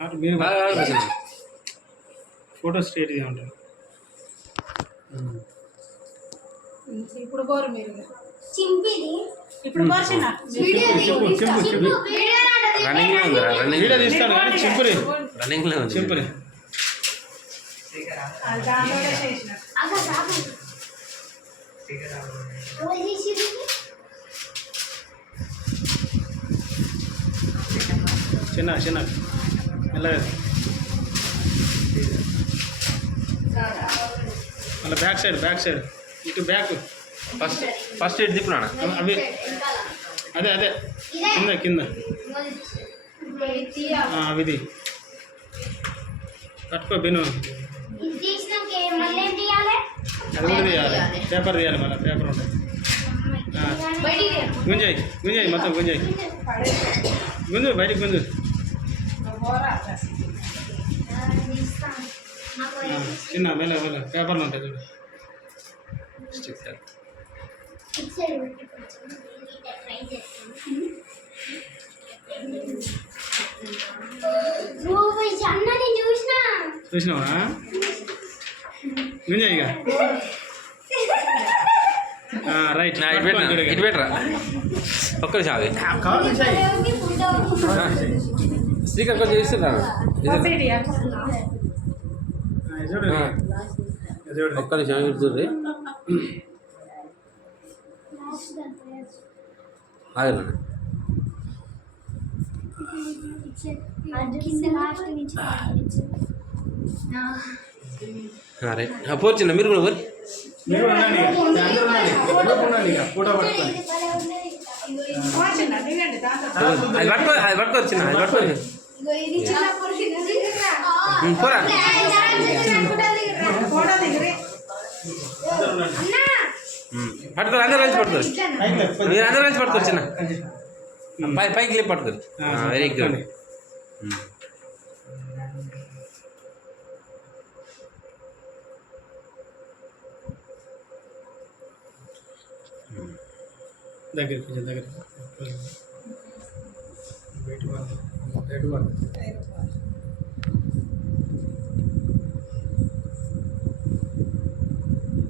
మీరు ఫోటో స్ట్రేట్గా ఉంటుంది. ఇప్పుడు బోరు మీరు చింపిది ఇప్పుడు బోర్సిన రన్నింగ్ లో ఉంది వీడియో తీస్తాను కానీ చింపురి రన్నింగ్ లో ఉంది చింపురి దాంట్లో చేసిన అగా సాగు ఓలి సిరి చిన్న చిన్న మెల్లగా మళ్ళీ బ్యాక్ సైడ్ ఇటు బ్యాక్ ఫస్ట్ ఇటు తిప్పునా అవి అదే అదే కింద అవిది కట్టుకో బిను ఇది తీసినాక మళ్ళీ ఏం తీయాలి అది కూడా తీయాలి పేపర్ తీయాలి మళ్ళీ పేపర్ ఉంటుంది గుంజాయి మొత్తం గుంజు బయటికి గుంజు చిన్న మెల్ల పేపర్లు ఉంటాయి చూడు చూసినావా గుంజాయి ఇక రైట్ ఇటు పెట్టరా ఒక్క నిమిషం ఆగి స్పీకర్ కొంచెం ఇస్తున్నారు ఒక్క నిమిషం ఇస్తుంది ఆగండి రైట్ పోర్చిందా మీరు కూడా పోరు ఫోటో పట్టుకోండి అది పట్టుకోవచ్చు అది పట్టుకోవచ్చు పోరా పట్టుకోరు అందరూ కలిసి పట్టుకోరు మీరు అందరూ కలిసి పట్టుకోరు చిన్న పైకి లేపు పట్టుకోరు వెరీ గుడ్ దగ్గర కొంచెం దగ్గర బయట